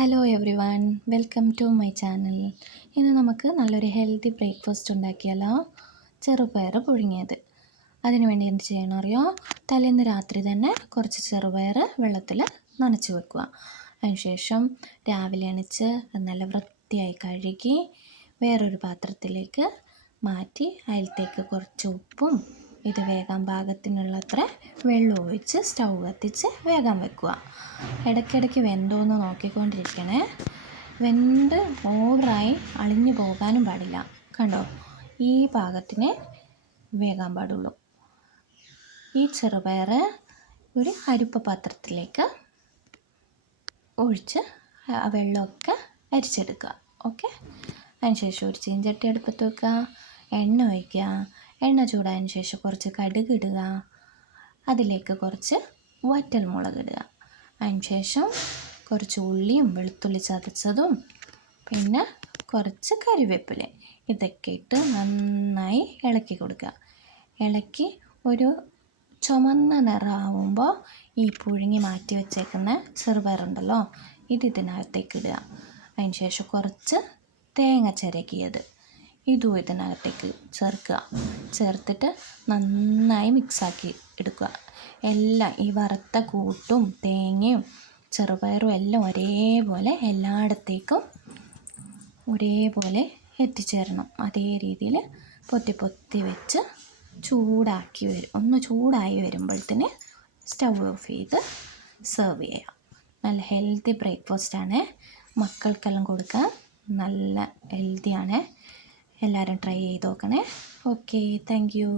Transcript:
Hello everyone, welcome to my channel. ഇന്ന് നമുക്ക് നല്ലൊരു ഹെൽത്തി ബ്രേക്ക്ഫാസ്റ്റ് ഉണ്ടാക്കിയാലോ? ചെറുപയർ പുഴുങ്ങിയത്. അതിനു വേണ്ടി എന്ത് ചെയ്യണം അറിയോ? തലേന്ന് രാത്രി തന്നെ കുറച്ച് ചെറുപയർ വെള്ളത്തിൽ നനച്ച് വെക്കുക. അതിനുശേഷം രാവിലെ എണീച്ച് നല്ല വൃത്തിയായി കഴുകി വേറൊരു പാത്രത്തിലേക്ക് മാറ്റി അതിലത്തേക്ക് കുറച്ച് ഉപ്പും ഇത് വേകാൻ പാകത്തിനുള്ളത്ര വെള്ളം ഒഴിച്ച് സ്റ്റൗ കത്തിച്ച് വേകാൻ വെക്കുക. ഇടയ്ക്കിടയ്ക്ക് വെന്തോന്ന് നോക്കിക്കൊണ്ടിരിക്കണേ. വെന്ത് ഓവറായി അളിഞ്ഞു പോകാനും പാടില്ല. കണ്ടോ, ഈ പാകത്തിന് വേകാൻ പാടുള്ളൂ. ഈ ചെറുപയർ ഒരു അരിപ്പ പാത്രത്തിലേക്ക് ഒഴിച്ച് ആ വെള്ളമൊക്കെ അരിച്ചെടുക്കുക. ഓക്കെ. അതിനുശേഷം ഒരു ചീഞ്ചട്ടി അടുപ്പത്ത് വെക്കുക, എണ്ണ ഒഴിക്കുക. എണ്ണ ചൂടായതിന് ശേഷം കുറച്ച് കടുക് ഇടുക. അതിലേക്ക് കുറച്ച് വറ്റൽമുളക് ഇടുക. അതിനുശേഷം കുറച്ച് ഉള്ളിയും വെളുത്തുള്ളി ചതച്ചതും പിന്നെ കുറച്ച് കറിവേപ്പില ഇതൊക്കെ ഇട്ട് നന്നായി ഇളക്കി കൊടുക്കുക. ഇളക്കി ഒരു ചുമന്ന നിറമാവുമ്പോൾ ഈ പുഴുങ്ങി മാറ്റി വെച്ചേക്കുന്ന ചെറുപയറുണ്ടല്ലോ, ഇതിനകത്തേക്ക് ഇടുക. അതിനുശേഷം കുറച്ച് തേങ്ങ ചിരകിയത് ഇതും ഇതിനകത്തേക്ക് ചേർത്തിട്ട് നന്നായി മിക്സാക്കി എടുക്കുക. എല്ലാം ഈ വറുത്ത കൂട്ടും തേങ്ങയും ചെറുപയറും എല്ലാം ഒരേപോലെ എല്ലായിടത്തേക്കും ഒരേപോലെ എത്തിച്ചേരണം. അതേ രീതിയിൽ പൊത്തി വെച്ച് ഒന്ന് ചൂടായി വരുമ്പോഴത്തേന് സ്റ്റൗ ഓഫ് ചെയ്ത് സെർവ് ചെയ്യാം. നല്ല ഹെൽത്തി ബ്രേക്ക്ഫാസ്റ്റാണ്. മക്കൾക്കെല്ലാം കൊടുക്കാൻ നല്ല ഹെൽത്തിയാണ്. എല്ലാവരും ട്രൈ ചെയ്ത് നോക്കണേ. Okay, thank you.